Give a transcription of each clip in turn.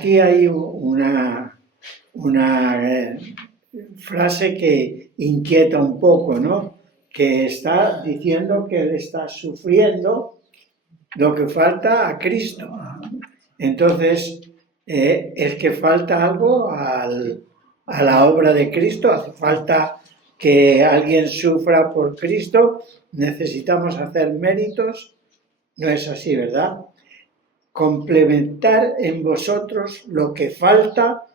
aquí hay una frase que inquieta un poco, ¿no? Que está diciendo que él está sufriendo lo que falta a Cristo. Entonces, es que falta algo a la obra de Cristo, hace falta que alguien sufra por Cristo, necesitamos hacer méritos, no es así, ¿verdad? Complementar en vosotros lo que falta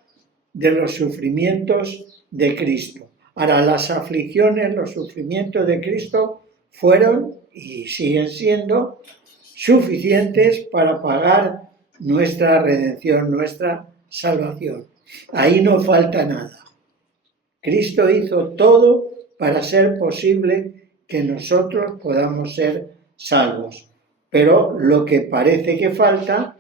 de los sufrimientos de Cristo. Ahora, las aflicciones, los sufrimientos de Cristo fueron y siguen siendo suficientes para pagar nuestra redención, nuestra salvación. Ahí no falta nada. Cristo hizo todo para ser posible que nosotros podamos ser salvos. Pero lo que parece que falta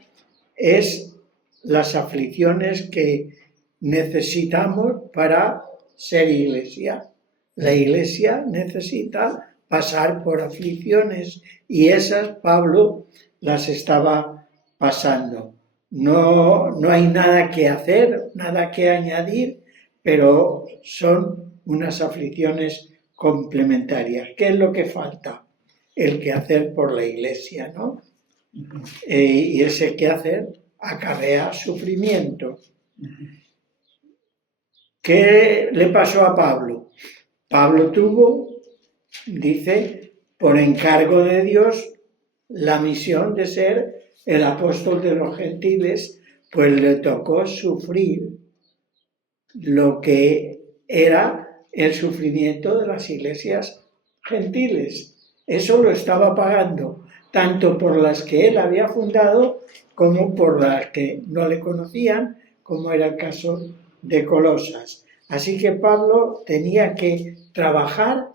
es las aflicciones que necesitamos para ser iglesia. La iglesia necesita pasar por aflicciones y esas Pablo las estaba pasando. No hay nada que hacer, nada que añadir, pero son unas aflicciones complementarias. ¿Qué es lo que falta? El quehacer por la iglesia, ¿no? Y ese quehacer acarrea sufrimiento. ¿Qué le pasó a Pablo? Pablo tuvo, dice, por encargo de Dios, la misión de ser el apóstol de los gentiles, pues le tocó sufrir lo que era el sufrimiento de las iglesias gentiles. Eso lo estaba pagando, tanto por las que él había fundado como por las que no le conocían, como era el caso de Colosas. Así que Pablo tenía que trabajar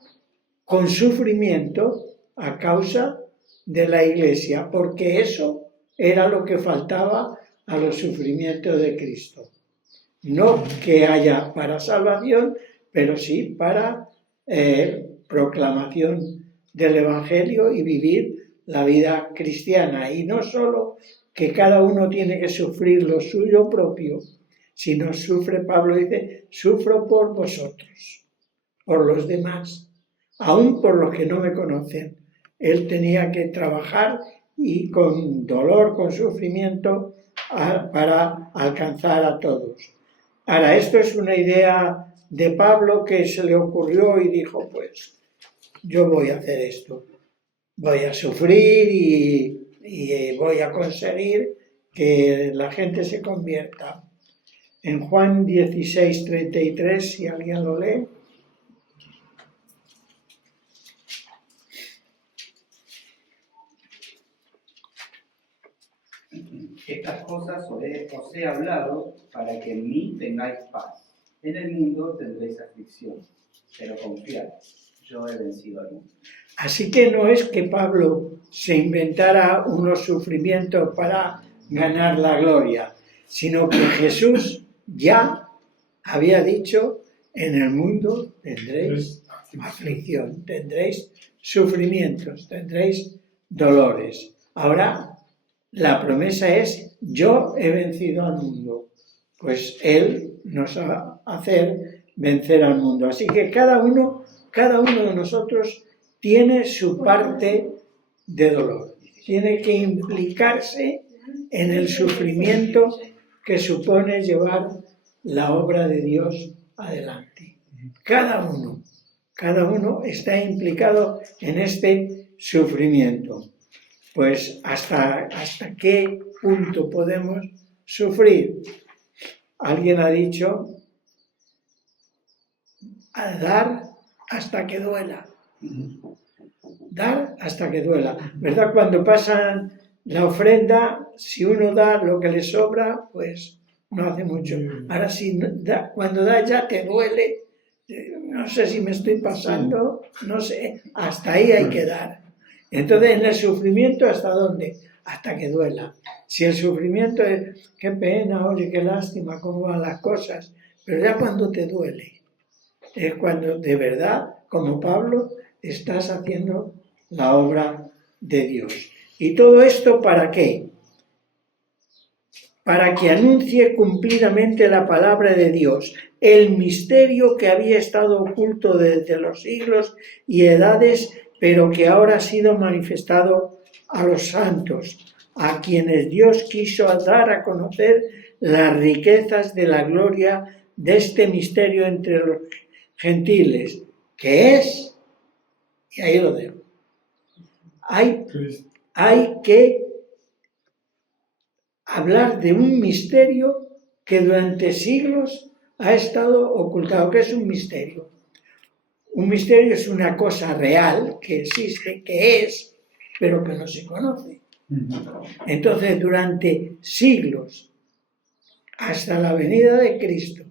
con sufrimiento a causa de la iglesia, porque eso era lo que faltaba a los sufrimientos de Cristo. No que haya para salvación, pero sí para proclamación del Evangelio y vivir la vida cristiana. Y no solo que cada uno tiene que sufrir lo suyo propio, sino sufre, Pablo dice, sufro por vosotros, por los demás, aún por los que no me conocen. Él tenía que trabajar y con dolor, con sufrimiento, para alcanzar a todos. Ahora, esto es una idea de Pablo que se le ocurrió y dijo, pues, yo voy a hacer esto. Voy a sufrir y voy a conseguir que la gente se convierta. En Juan 16:33, si alguien lo lee. Estas cosas os he hablado para que en mí tengáis paz. En el mundo tendréis aflicción, pero confiad, yo he vencido al mundo. Así que no es que Pablo se inventara unos sufrimientos para ganar la gloria, sino que Jesús ya había dicho, en el mundo tendréis aflicción, tendréis sufrimientos, tendréis dolores. Ahora, la promesa es, yo he vencido al mundo. Pues Él nos va a hacer vencer al mundo. Así que cada uno de nosotros tiene su parte de dolor. Tiene que implicarse en el sufrimiento que supone llevar la obra de Dios adelante. Cada uno está implicado en este sufrimiento. Pues ¿hasta qué punto podemos sufrir? Alguien ha dicho, a dar hasta que duela. Dar hasta que duela. ¿Verdad? Cuando pasan la ofrenda, si uno da lo que le sobra, pues no hace mucho. Ahora si cuando da ya te duele, no sé si me estoy pasando, no sé, hasta ahí hay que dar. Entonces, en el sufrimiento, ¿hasta dónde? Hasta que duela. Si el sufrimiento es, qué pena, oye, qué lástima, cómo van las cosas, pero ya cuando te duele, es cuando de verdad, como Pablo, estás haciendo la obra de Dios. ¿Y todo esto para qué? para que anuncie cumplidamente la palabra de Dios, el misterio que había estado oculto desde los siglos y edades, pero que ahora ha sido manifestado a los santos, a quienes Dios quiso dar a conocer las riquezas de la gloria de este misterio entre los gentiles, que es, y ahí lo dejo, hay que hablar de un misterio que durante siglos ha estado ocultado. ¿Qué es un misterio? Un misterio es una cosa real que existe, que es, pero que no se conoce. Entonces, durante siglos, hasta la venida de Cristo,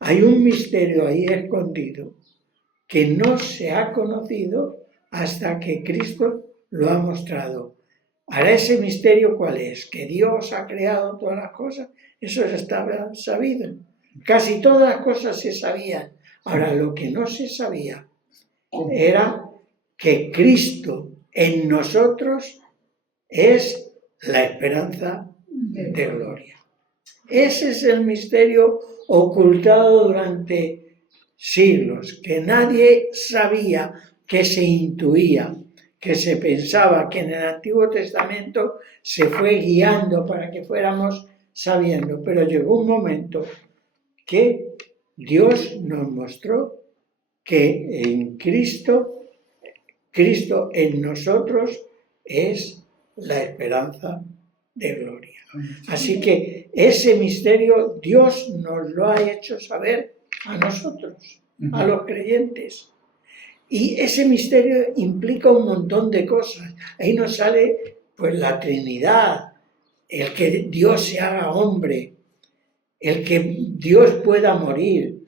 hay un misterio ahí escondido que no se ha conocido hasta que Cristo lo ha mostrado. Ahora, ese misterio, ¿cuál es? Que Dios ha creado todas las cosas, eso ya estaba sabido. Casi todas las cosas se sabían. Ahora, lo que no se sabía era que Cristo en nosotros es la esperanza de gloria. Ese es el misterio ocultado durante siglos, que nadie sabía, que se intuía, que se pensaba, que en el Antiguo Testamento se fue guiando para que fuéramos sabiendo. Pero llegó un momento que Dios nos mostró que en Cristo en nosotros es la esperanza de gloria. Así que ese misterio Dios nos lo ha hecho saber a nosotros, a los creyentes. Y ese misterio implica un montón de cosas. Ahí nos sale pues la Trinidad, el que Dios se haga hombre, el que Dios pueda morir,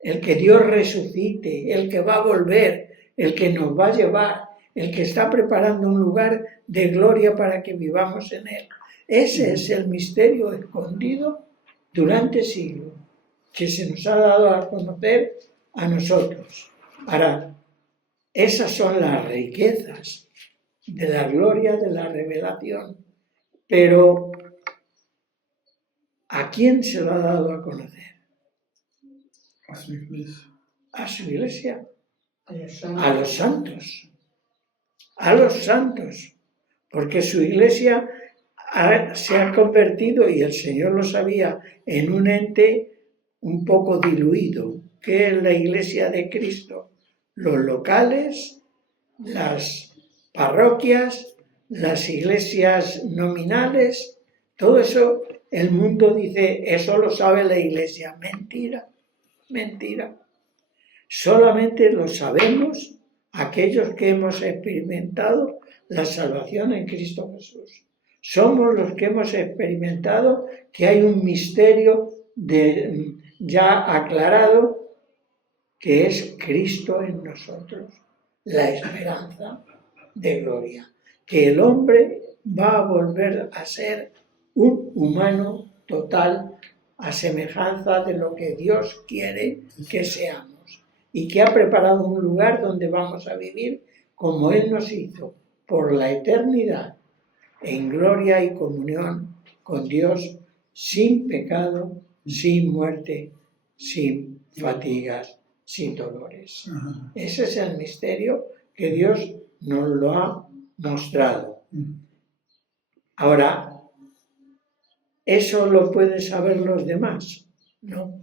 el que Dios resucite, el que va a volver, el que nos va a llevar, el que está preparando un lugar de gloria para que vivamos en él. Ese es el misterio escondido durante siglos, que se nos ha dado a conocer a nosotros. Ahora, esas son las riquezas de la gloria de la revelación. Pero, ¿a quién se lo ha dado a conocer? A su iglesia. A su iglesia. A los santos. A los santos. Porque su iglesia se ha convertido, y el Señor lo sabía, en un ente un poco diluido, que es la iglesia de Cristo. Los locales, las parroquias, las iglesias nominales, todo eso, el mundo dice, eso lo sabe la iglesia. Mentira, mentira. Solamente lo sabemos aquellos que hemos experimentado la salvación en Cristo Jesús. Somos los que hemos experimentado que hay un misterio ya aclarado, que es Cristo en nosotros, la esperanza de gloria, que el hombre va a volver a ser un humano total a semejanza de lo que Dios quiere que seamos, y que ha preparado un lugar donde vamos a vivir como Él nos hizo por la eternidad, en gloria y comunión con Dios, sin pecado, sin muerte, sin fatigas, sin dolores. Ese es el misterio que Dios nos lo ha mostrado. Ahora, ¿eso lo pueden saber los demás? No.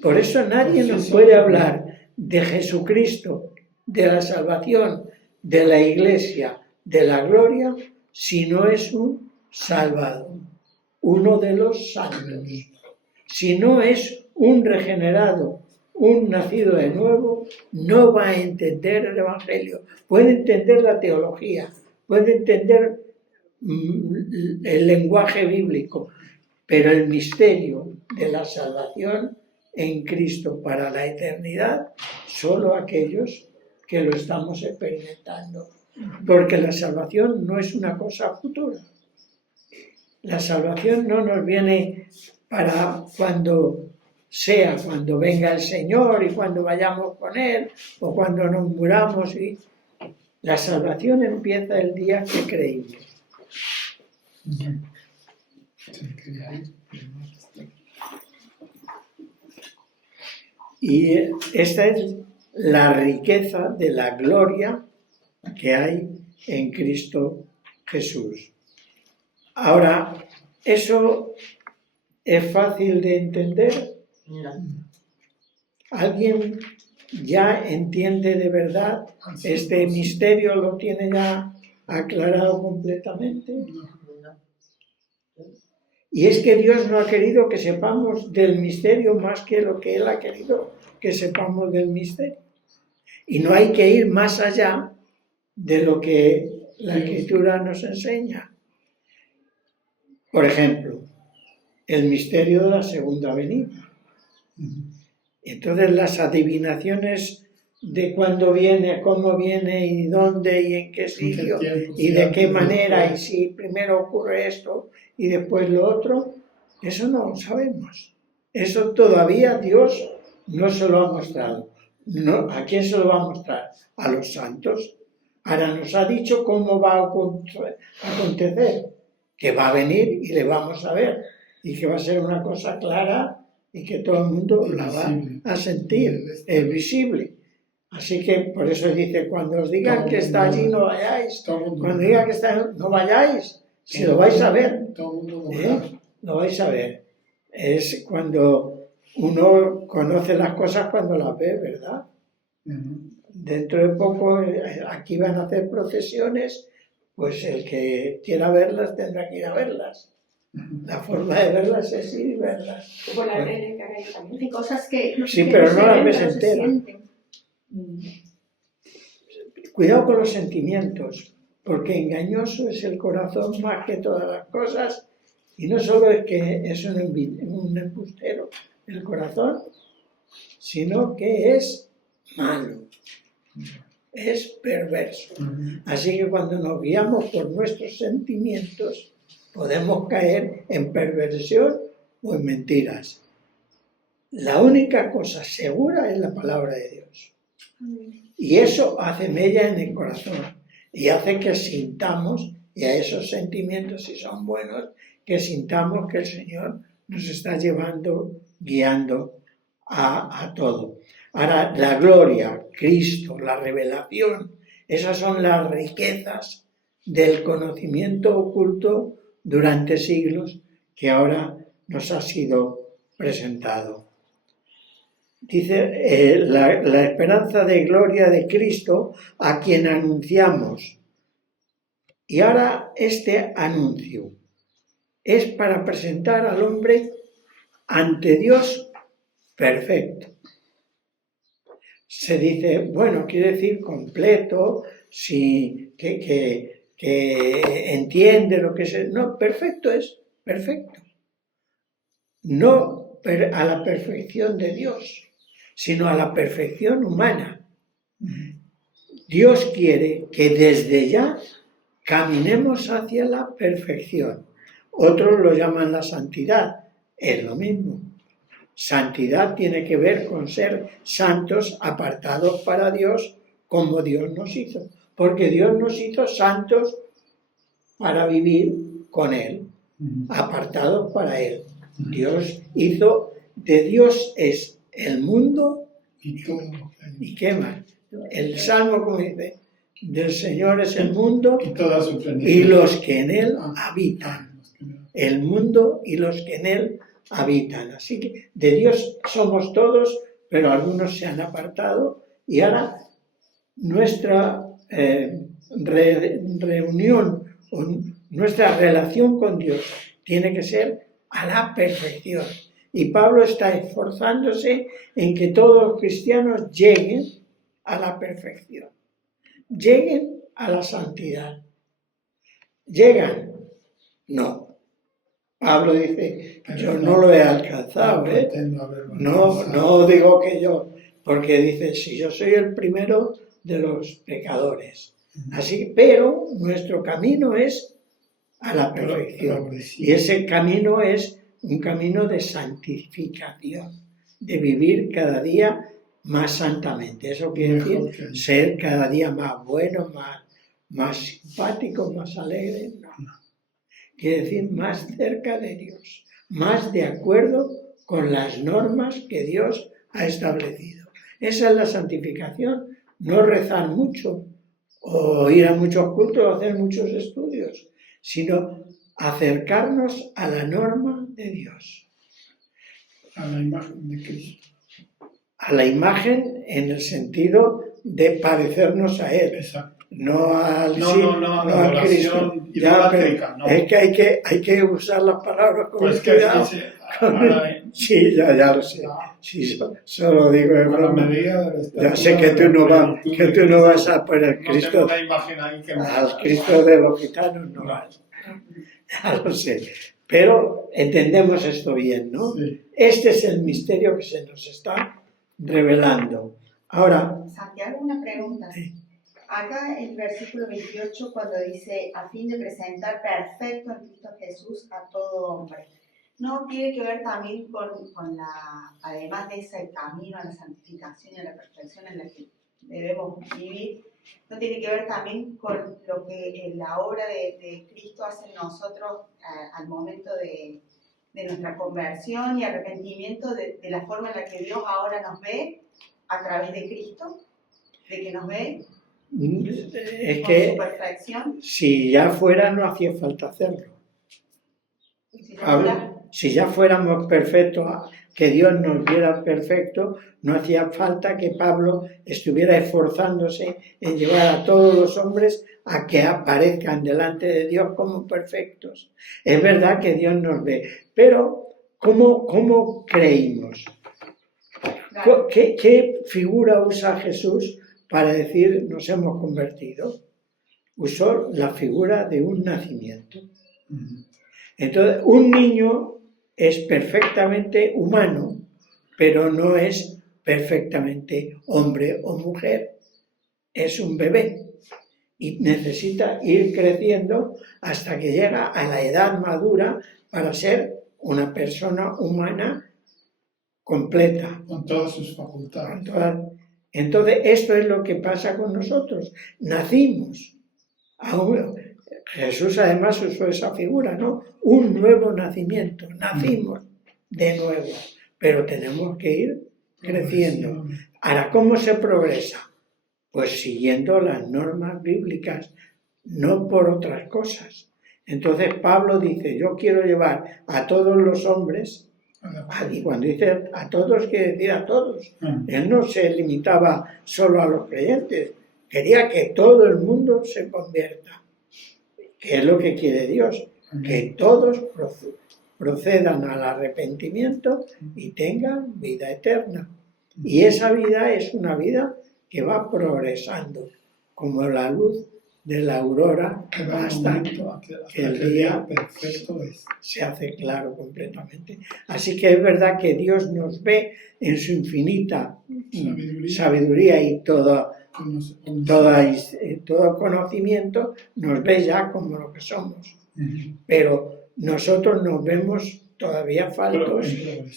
Por eso nadie nos puede hablar de Jesucristo, de la salvación, de la iglesia, de la gloria, si no es un salvado, uno de los santos. Si no es un regenerado, un nacido de nuevo, no va a entender el Evangelio. Puede entender la teología, puede entender el lenguaje bíblico, pero el misterio de la salvación en Cristo para la eternidad, solo aquellos que lo estamos experimentando. Porque la salvación no es una cosa futura. La salvación no nos viene para cuando venga el Señor y cuando vayamos con Él o cuando nos muramos. La salvación empieza el día que creímos. Sí, quería ir, pero no está. Y esta es la riqueza de la gloria que hay en Cristo Jesús. Ahora, ¿eso es fácil de entender? ¿Alguien ya entiende de verdad este misterio? ¿Lo tiene ya aclarado completamente? Y es que Dios no ha querido que sepamos del misterio más que lo que Él ha querido que sepamos del misterio. Y no hay que ir más allá de lo que la Escritura nos enseña. Por ejemplo, el misterio de la segunda venida. Entonces las adivinaciones de cuándo viene, cómo viene y dónde y en qué sitio y de qué manera y si primero ocurre esto y después lo otro, eso no lo sabemos. Eso todavía Dios no se lo ha mostrado. No, ¿a quién se lo va a mostrar? A los santos. Ahora nos ha dicho cómo va a acontecer, que va a venir y le vamos a ver y que va a ser una cosa clara y que todo el mundo la va a sentir, es visible. Así que por eso dice, cuando os digan que está allí, no vayáis. Cuando digan que está, no vayáis, si lo vais a ver. Lo vais a ver. Es cuando uno conoce las cosas cuando las ve, ¿verdad? Dentro de poco, aquí van a hacer procesiones, pues el que quiera verlas tendrá que ir a verlas. La forma de verlas es ir y verlas. Como la tele, que hay también. Hay cosas que no Sí, que pero no no se las ven, ves pero se enteras. sienten. Cuidado con los sentimientos, porque engañoso es el corazón más que todas las cosas, y no solo es que es un embustero el corazón, sino que es malo, es perverso. Así que cuando nos guiamos por nuestros sentimientos, podemos caer en perversión o en mentiras. La única cosa segura es la palabra de Dios. Y eso hace mella en el corazón y hace que sintamos, y a esos sentimientos, si son buenos, que sintamos que el Señor nos está llevando, guiando a todo. Ahora, la gloria, Cristo, la revelación, esas son las riquezas del conocimiento oculto durante siglos que ahora nos ha sido presentado. Dice la esperanza de gloria de Cristo a quien anunciamos. Y ahora este anuncio es para presentar al hombre ante Dios perfecto. Se dice, bueno, quiere decir completo, sí, que entiende lo que es. No, perfecto es perfecto. No a la perfección de Dios, sino a la perfección humana. Dios quiere que desde ya caminemos hacia la perfección. Otros lo llaman la santidad, es lo mismo. Santidad tiene que ver con ser santos, apartados para Dios, como Dios nos hizo. Porque Dios nos hizo santos para vivir con Él, apartados para Él. Dios hizo, de Dios es el mundo y qué más. El Salmo, como dice, del Señor es el mundo y los que en Él habitan. El mundo y los que en Él habitan. Así que de Dios somos todos, pero algunos se han apartado y ahora nuestra reunión, nuestra relación con Dios tiene que ser a la perfección. Y Pablo está esforzándose en que todos los cristianos lleguen a la perfección, lleguen a la santidad. ¿Llegan? No. Pablo dice, yo no lo he alcanzado, No digo que yo, porque dice, si yo soy el primero de los pecadores. Así, pero nuestro camino es a la perfección. Y ese camino es un camino de santificación, de vivir cada día más santamente. Eso quiere decir ser cada día más bueno, más simpático, más alegre. No. quiere decir más cerca de Dios, más de acuerdo con las normas que Dios ha establecido. Esa es la santificación, no rezar mucho o ir a muchos cultos o hacer muchos estudios, sino acercarnos a la norma de Dios. A la imagen de Cristo. A la imagen en el sentido de parecernos a Él. Exacto. No al No, a Cristo. adoración Ya, pero idólica, no. es que hay que usar las palabras con Pues que cuidado. Sí, ya lo sé. Sí, solo digo en Con la broma. medida de Ya sé que tú no vas a poner no Cristo, tengo una imagen ahí que al Cristo de los gitanos, no vas. Ya lo sé. Pero entendemos esto bien, ¿no? Sí. Este es el misterio que se nos está revelando. Ahora, Santiago, una pregunta. Sí. Acá el versículo 28 cuando dice a fin de presentar perfecto en Cristo Jesús a todo hombre. ¿No tiene que ver también con la, además de ese camino a la santificación y a la perfección en la que debemos vivir, no tiene que ver también con lo que la obra de Cristo hace en nosotros al momento de nuestra conversión y arrepentimiento de la forma en la que Dios ahora nos ve a través de Cristo, de que nos ve es con su que perfección? si ya fuera no hacía falta hacerlo. Si ya fuéramos perfectos, que Dios nos viera perfecto, no hacía falta que Pablo estuviera esforzándose en llevar a todos los hombres a que aparezcan delante de Dios como perfectos. Es verdad que Dios nos ve, pero ¿cómo creímos? Claro. ¿Qué figura usa Jesús para decir nos hemos convertido? Usó la figura de un nacimiento. Entonces, un niño es perfectamente humano, pero no es perfectamente hombre o mujer. Es un bebé y necesita ir creciendo hasta que llega a la edad madura para ser una persona humana completa. Con todas sus facultades. Entonces, esto es lo que pasa con nosotros. Nacimos. Jesús además usó esa figura, ¿no? Un nuevo nacimiento. Nacimos de nuevo. Pero tenemos que ir creciendo. Ahora, ¿cómo se progresa? Pues siguiendo las normas bíblicas, no por otras cosas. Entonces Pablo dice, yo quiero llevar a todos los hombres. Y cuando dice a todos, quiere decir a todos. Él no se limitaba solo a los creyentes, quería que todo el mundo se convierta. ¿Qué es lo que quiere Dios? Que todos procedan al arrepentimiento y tengan vida eterna. Y esa vida es una vida que va progresando, como la luz de la aurora, hasta que el día perfecto se hace claro completamente. Así que es verdad que Dios nos ve en su infinita sabiduría y todo conocimiento, nos ve ya como lo que somos. Pero nosotros nos vemos todavía faltos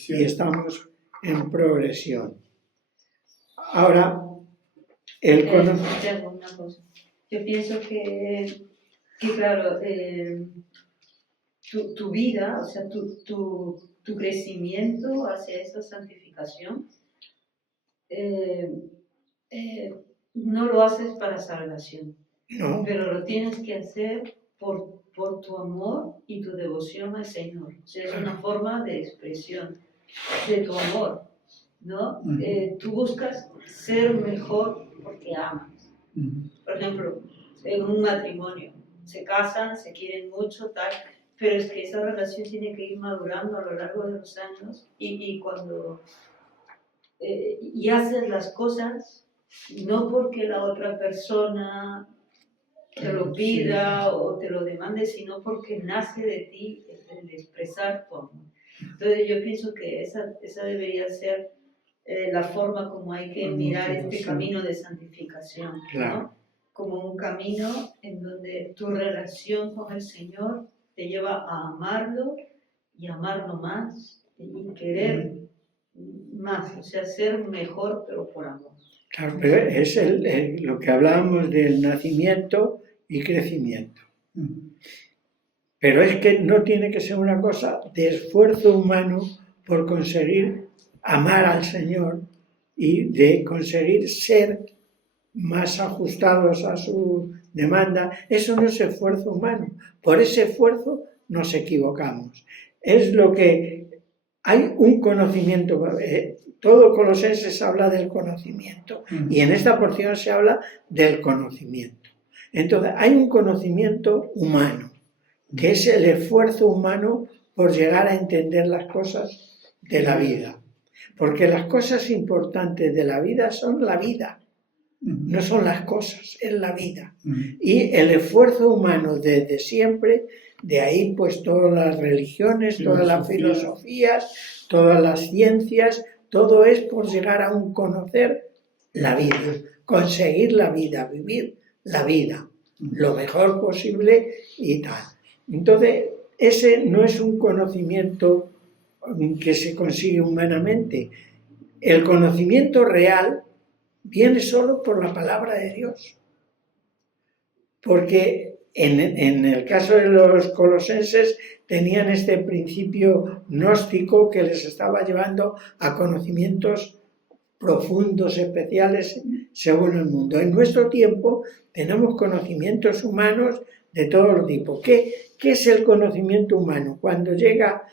y estamos en progresión. Ahora, el conocimiento. Yo pienso que claro, tu vida, o sea, tu crecimiento hacia esa santificación, no lo haces para salvación, No. pero lo tienes que hacer por tu amor y tu devoción al Señor. O sea, es una forma de expresión de tu amor, ¿no? Tú buscas ser mejor porque amas. Por ejemplo, en un matrimonio, se casan, se quieren mucho, tal, pero es que esa relación tiene que ir madurando a lo largo de los años y cuando y haces las cosas no porque la otra persona te lo pida o te lo demande, sino porque nace de ti el expresar tu amor. Entonces yo pienso que esa debería ser la forma como hay que mirar este camino de santificación, ¿no? Como un camino en donde tu relación con el Señor te lleva a amarlo y amarlo más y querer más, o sea, ser mejor pero por amor. Claro, pero es lo que hablábamos del nacimiento y crecimiento. Pero es que no tiene que ser una cosa de esfuerzo humano por conseguir amar al Señor y de conseguir ser más ajustados a su demanda. Eso no es esfuerzo humano. Por ese esfuerzo nos equivocamos. Es lo que hay un conocimiento. Todo Colosenses habla del conocimiento y en esta porción se habla del conocimiento. Entonces, hay un conocimiento humano, que es el esfuerzo humano por llegar a entender las cosas de la vida. Porque las cosas importantes de la vida son la vida, no son las cosas, es la vida. Y el esfuerzo humano desde siempre, de ahí pues todas las religiones, todas las filosofías, todas las ciencias, todo es por llegar a un conocer la vida, conseguir la vida, vivir la vida, lo mejor posible y tal. Entonces, ese no es un conocimiento que se consigue humanamente. El conocimiento real viene solo por la palabra de Dios. Porque en el caso de los colosenses tenían este principio gnóstico que les estaba llevando a conocimientos profundos, especiales, según el mundo. En nuestro tiempo tenemos conocimientos humanos de todo los tipo. ¿Qué es el conocimiento humano? Cuando llega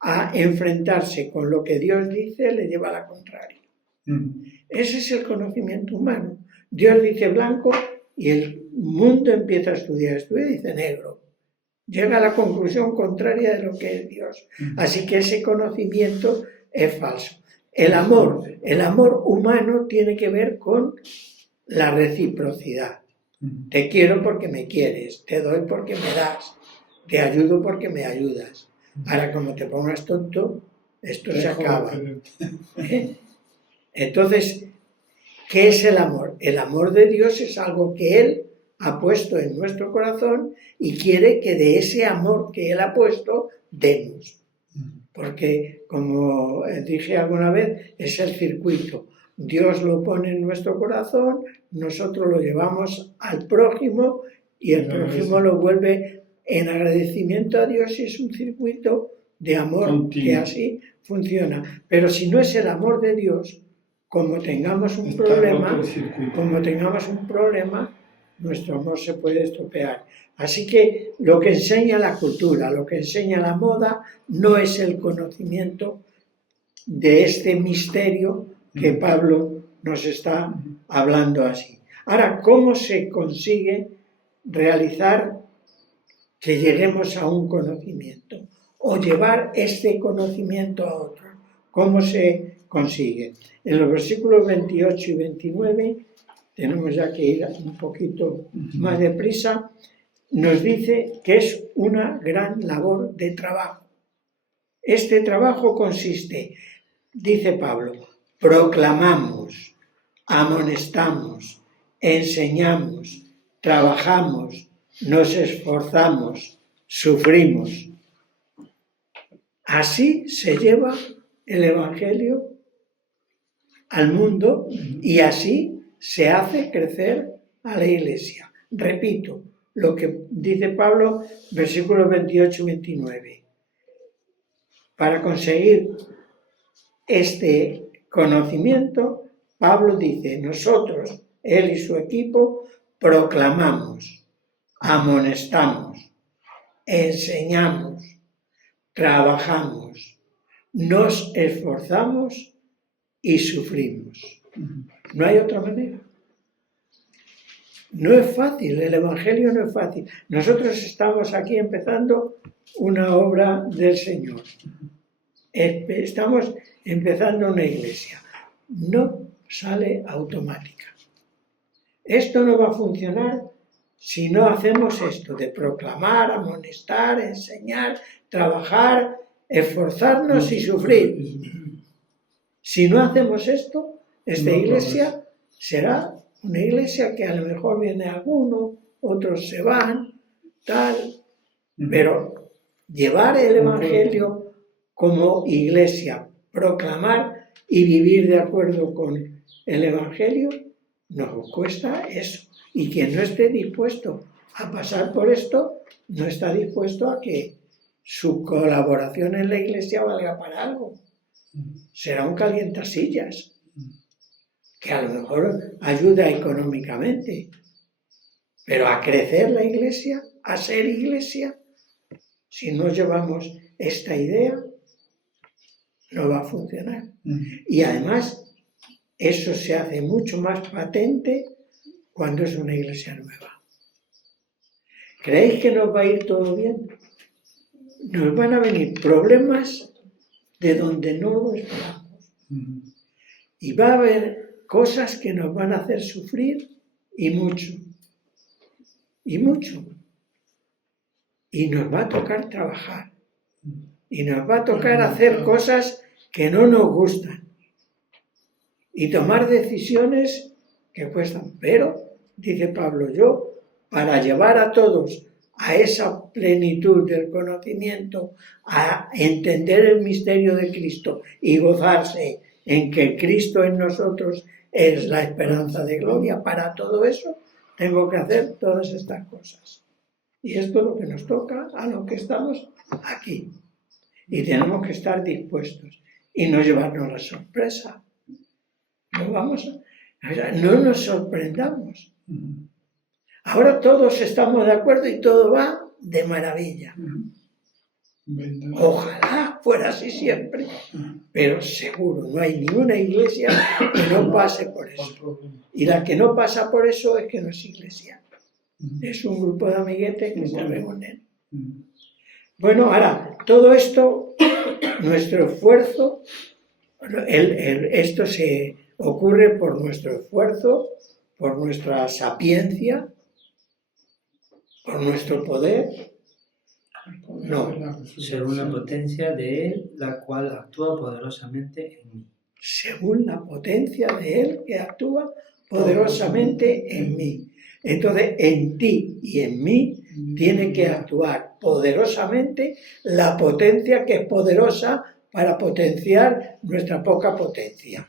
a enfrentarse con lo que Dios dice, le lleva a la contraria. Ese es el conocimiento humano. Dios dice blanco y el mundo empieza a estudiar y dice negro. Llega a la conclusión contraria de lo que es Dios. Así que ese conocimiento es falso. El amor humano tiene que ver con la reciprocidad. Te quiero porque me quieres, te doy porque me das, te ayudo porque me ayudas. Ahora, como te pongas tonto, esto se acaba. Entonces, ¿qué es el amor? El amor de Dios es algo que Él ha puesto en nuestro corazón y quiere que de ese amor que Él ha puesto, demos. Porque, como dije alguna vez, es el circuito. Dios lo pone en nuestro corazón, nosotros lo llevamos al prójimo y el prójimo lo vuelve en agradecimiento a Dios y es un circuito de amor continuo, que así funciona. Pero si no es el amor de Dios, como tengamos un problema, nuestro amor se puede estropear. Así que lo que enseña la cultura, lo que enseña la moda, no es el conocimiento de este misterio que Pablo nos está hablando así. Ahora, ¿cómo se consigue realizar que lleguemos a un conocimiento o llevar este conocimiento a otro? ¿Cómo se consigue? En los versículos 28 y 29, tenemos ya que ir un poquito más deprisa, nos dice que es una gran labor de trabajo. Este trabajo consiste, dice Pablo, proclamamos, amonestamos, enseñamos, trabajamos, nos esforzamos, sufrimos. Así se lleva el Evangelio al mundo y así se hace crecer a la Iglesia. Repito lo que dice Pablo, versículos 28 y 29. Para conseguir este conocimiento, Pablo dice, nosotros, él y su equipo, proclamamos, amonestamos, enseñamos, trabajamos, nos esforzamos y sufrimos. No hay otra manera. No es fácil, el Evangelio no es fácil. Nosotros estamos aquí empezando una obra del Señor. Estamos empezando una iglesia. No sale automática. Esto no va a funcionar si no hacemos esto de proclamar, amonestar, enseñar, trabajar, esforzarnos y sufrir. Si no hacemos esto, esta iglesia será una iglesia que a lo mejor viene alguno, otros se van, tal, pero llevar el Evangelio como iglesia, proclamar y vivir de acuerdo con el Evangelio, nos cuesta eso. Y quien no esté dispuesto a pasar por esto, no está dispuesto a que su colaboración en la iglesia valga para algo. Será un calientasillas, que a lo mejor ayuda económicamente, pero a crecer la iglesia, a ser iglesia, si no llevamos esta idea, no va a funcionar. Y además, eso se hace mucho más patente cuando es una iglesia nueva. ¿Creéis que nos va a ir todo bien? Nos van a venir problemas de donde no lo esperamos. Y va a haber cosas que nos van a hacer sufrir y mucho. Y mucho. Y nos va a tocar trabajar. Y nos va a tocar hacer cosas que no nos gustan. Y tomar decisiones que cuestan. Pero, dice Pablo, yo, para llevar a todos a esa plenitud del conocimiento, a entender el misterio de Cristo y gozarse en que Cristo en nosotros es la esperanza de gloria, para todo eso tengo que hacer todas estas cosas. Y esto es lo que nos toca a los que estamos aquí. Y tenemos que estar dispuestos y no llevarnos la sorpresa. No nos sorprendamos. Ahora todos estamos de acuerdo y todo va de maravilla. Ojalá fuera así siempre, pero seguro no hay ninguna iglesia que no pase por eso. Y la que no pasa por eso es que no es iglesia. Es un grupo de amiguetes que se reúnen. Bueno, ahora, todo esto, nuestro esfuerzo, esto se ocurre por nuestro esfuerzo, por nuestra sapiencia, por nuestro poder. No. Según la potencia de Él, la cual actúa poderosamente en mí. Según la potencia de Él que actúa poderosamente en mí. Entonces, en ti y en mí tiene que actuar poderosamente la potencia que es poderosa para potenciar nuestra poca potencia.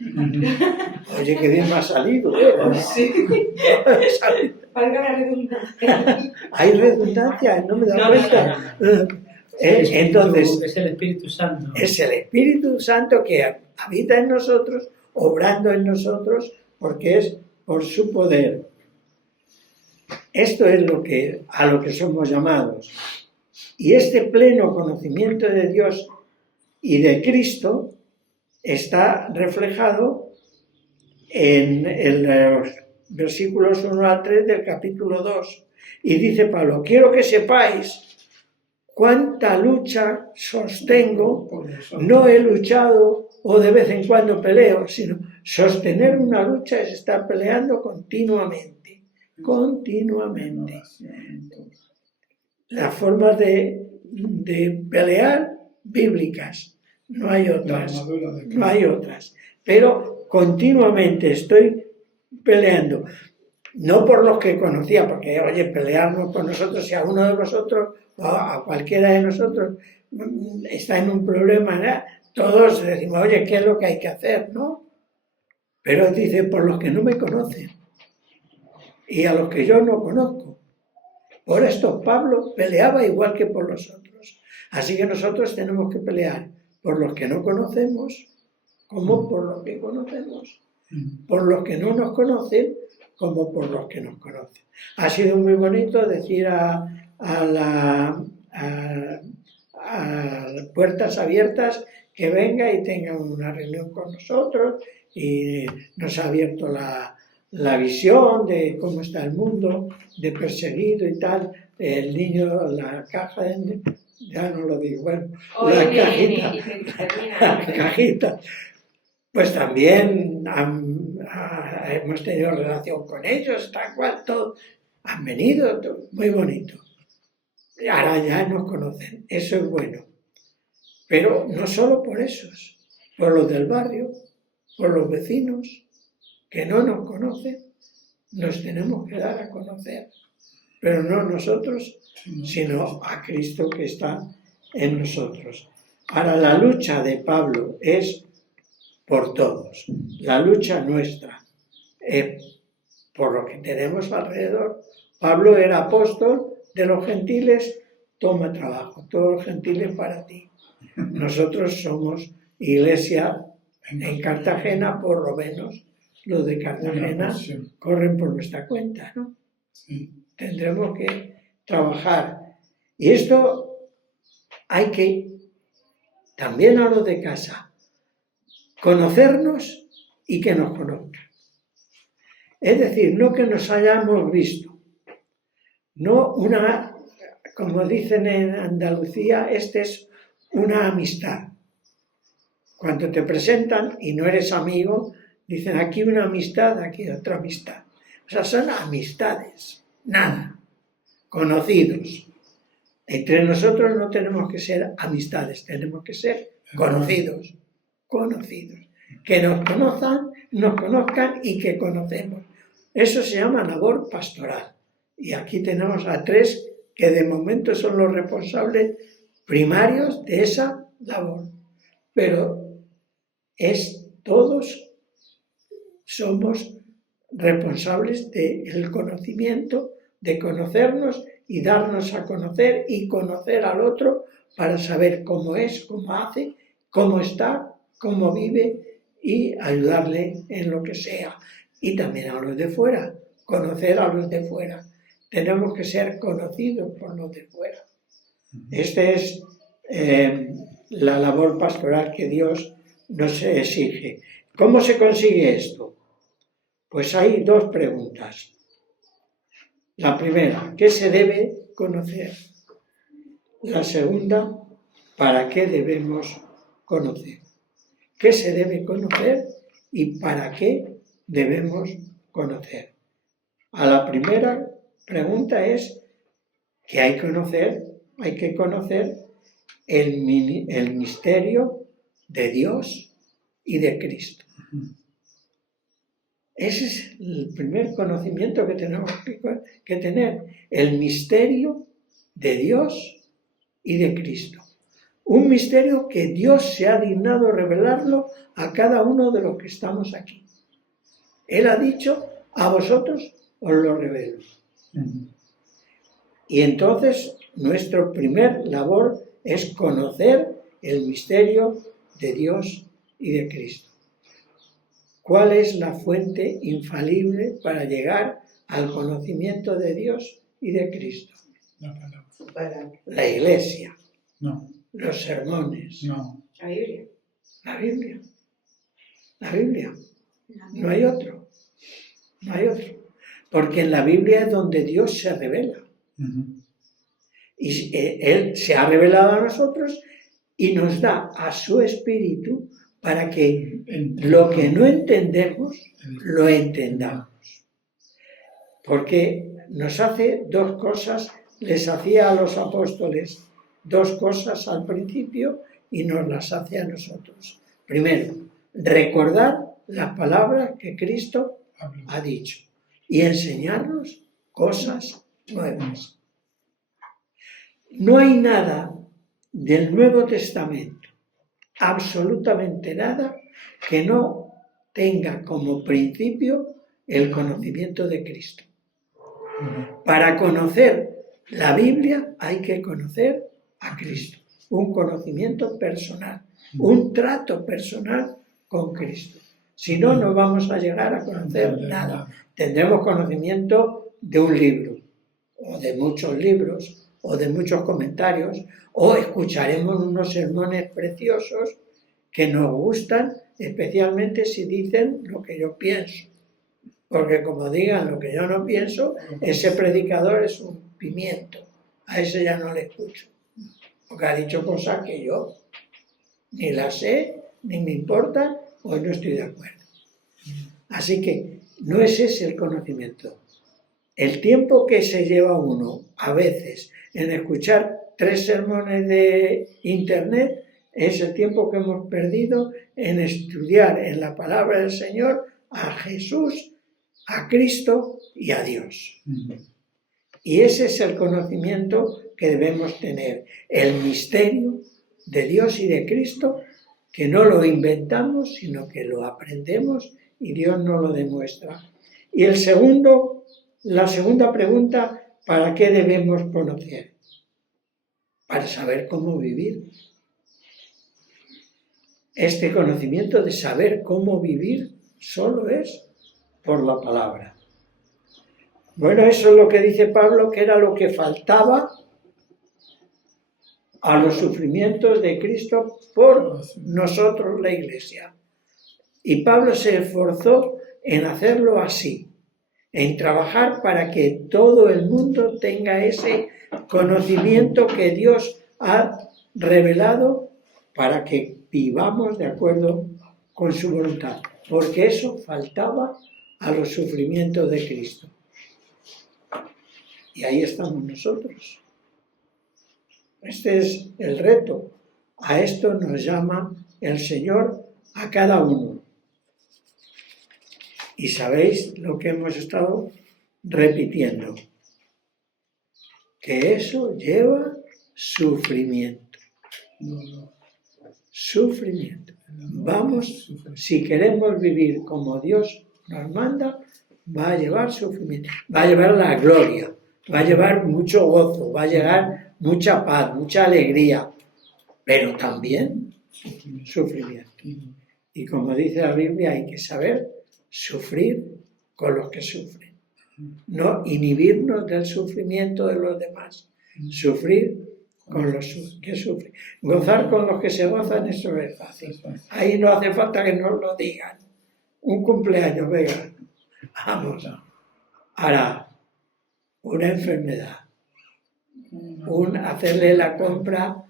Oye, qué bien me ha salido, ¿eh? Sí. Valga la redundancia. Hay redundancia, no me da cuenta. Entonces, es el Espíritu Santo. Es el Espíritu Santo que habita en nosotros, obrando en nosotros, porque es por su poder. Esto es a lo que somos llamados. Y este pleno conocimiento de Dios y de Cristo está reflejado en los versículos 1 al 3 del capítulo 2. Y dice Pablo, quiero que sepáis cuánta lucha sostengo, no he luchado o de vez en cuando peleo, sino sostener una lucha es estar peleando continuamente. Las formas de pelear bíblicas, no hay otras, pero continuamente estoy peleando, no por los que conocía, porque oye, pelearnos por nosotros, si a uno de vosotros o a cualquiera de nosotros está en un problema, ¿no? Todos decimos, oye, ¿qué es lo que hay que hacer? ¿No? Pero dice, por los que no me conocen y a los que yo no conozco. Por esto Pablo peleaba igual que por los otros. Así que nosotros tenemos que pelear por los que no conocemos como por los que conocemos. Por los que no nos conocen como por los que nos conocen. Ha sido muy bonito decir a Puertas Abiertas que venga y tenga una reunión con nosotros, y nos ha abierto la visión de cómo está el mundo, de perseguido y tal. El niño, la caja, ya no lo digo, bueno, la cajita, pues también hemos tenido relación con ellos, tal cual, todo, han venido, todo, muy bonito. Ahora ya nos conocen, eso es bueno. Pero no solo por esos, por los del barrio, por los vecinos que no nos conocen, nos tenemos que dar a conocer. Pero no nosotros, sino a Cristo que está en nosotros. Ahora, la lucha de Pablo es por todos. La lucha nuestra es por lo que tenemos alrededor, Pablo era apóstol de los gentiles, toma trabajo, todos los gentiles para ti. Nosotros somos iglesia en Cartagena, por lo menos los de Cartagena corren por nuestra cuenta, ¿no? Sí. Tendremos que trabajar. Y esto hay que, también a los de casa, conocernos y que nos conozcan. Es decir, no que nos hayamos visto, no una, como dicen en Andalucía, es una amistad. Cuando te presentan y no eres amigo, dicen aquí una amistad, aquí otra amistad. O sea, son amistades, nada, conocidos. Entre nosotros no tenemos que ser amistades, tenemos que ser conocidos, conocidos. Que nos conozcan y que conocemos. Eso se llama labor pastoral. Y aquí tenemos a 3 que de momento son los responsables primarios de esa labor. Pero todos somos responsables del conocimiento, de conocernos y darnos a conocer y conocer al otro para saber cómo es, cómo hace, cómo está, cómo vive y ayudarle en lo que sea. Y también a los de fuera, conocer a los de fuera. Tenemos que ser conocidos por los de fuera. Esta es la labor pastoral que Dios nos exige. ¿Cómo se consigue esto? Pues hay 2 preguntas. La primera, ¿qué se debe conocer? La segunda, ¿para qué debemos conocer? ¿Qué se debe conocer y para qué debemos conocer? A la primera pregunta es que hay que conocer el misterio de Dios y de Cristo. Ese es el primer conocimiento que tenemos que tener, el misterio de Dios y de Cristo. Un misterio que Dios se ha dignado revelarlo a cada uno de los que estamos aquí. Él ha dicho, a vosotros os lo revelo. Y entonces, nuestra primer labor es conocer el misterio de Dios y de Cristo. ¿Cuál es la fuente infalible para llegar al conocimiento de Dios y de Cristo? La palabra. La Iglesia. No. Los sermones. No. La Biblia. La Biblia. La Biblia. No hay otro. No hay otro. Porque en la Biblia es donde Dios se revela. Y Él se ha revelado a nosotros y nos da a su Espíritu para que lo que no entendemos, lo entendamos. Porque nos hace 2 cosas, les hacía a los apóstoles 2 cosas al principio y nos las hace a nosotros. Primero, recordar las palabras que Cristo ha dicho y enseñarnos cosas nuevas. No hay nada del Nuevo Testamento, absolutamente nada, que no tenga como principio el conocimiento de Cristo. Para conocer la Biblia hay que conocer a Cristo, un conocimiento personal, un trato personal con Cristo. Si no, no vamos a llegar a conocer nada. Tendremos conocimiento de un libro, o de muchos libros, o de muchos comentarios, o escucharemos unos sermones preciosos que nos gustan, especialmente si dicen lo que yo pienso. Porque como digan lo que yo no pienso, ese predicador es un pimiento. A ese ya no le escucho. Porque ha dicho cosas que yo ni las sé, ni me importan, o no estoy de acuerdo. Así que no es ese el conocimiento. El tiempo que se lleva uno, a veces, en escuchar 3 sermones de internet, es el tiempo que hemos perdido en estudiar en la palabra del Señor a Jesús, a Cristo y a Dios. Y ese es el conocimiento que debemos tener, el misterio de Dios y de Cristo, que no lo inventamos, sino que lo aprendemos y Dios nos lo demuestra. Y el segundo la segunda pregunta, ¿para qué debemos conocer? Para saber cómo vivir. Este conocimiento de saber cómo vivir solo es por la palabra. Bueno, eso es lo que dice Pablo, que era lo que faltaba a los sufrimientos de Cristo por nosotros, la Iglesia. Y Pablo se esforzó en hacerlo así, en trabajar para que todo el mundo tenga ese conocimiento que Dios ha revelado para que vivamos de acuerdo con su voluntad, porque eso faltaba a los sufrimientos de Cristo. Y ahí estamos nosotros. Este es el reto. A esto nos llama el Señor a cada uno. Y sabéis lo que hemos estado repitiendo, que eso lleva sufrimiento. Sufrimiento. Vamos, si queremos vivir como Dios nos manda, va a llevar sufrimiento, va a llevar la gloria, va a llevar mucho gozo, va a llevar mucha paz, mucha alegría, pero también sufrimiento. Y como dice la Biblia, hay que saber sufrir con los que sufren, no inhibirnos del sufrimiento de los demás, sufrir con los que sufren. Gozar con los que se gozan, eso es fácil. Ahí no hace falta que nos lo digan. Un cumpleaños, venga, vamos. Ahora, una enfermedad, hacerle la compra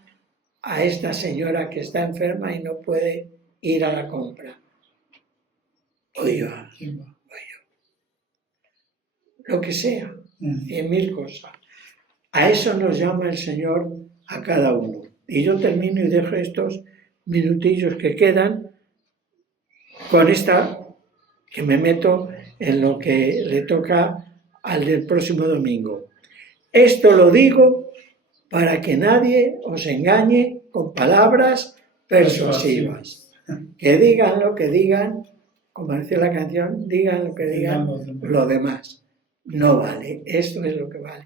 a esta señora que está enferma y no puede ir a la compra. Oiga, lo que sea, 100.000 cosas. A eso nos llama el Señor a cada uno. Y yo termino y dejo estos minutillos que quedan con esta, que me meto en lo que le toca al del próximo domingo. Esto lo digo para que nadie os engañe con palabras persuasivas. Que digan lo que digan, como decía la canción, digan lo que digan, lo demás no vale. Esto es lo que vale.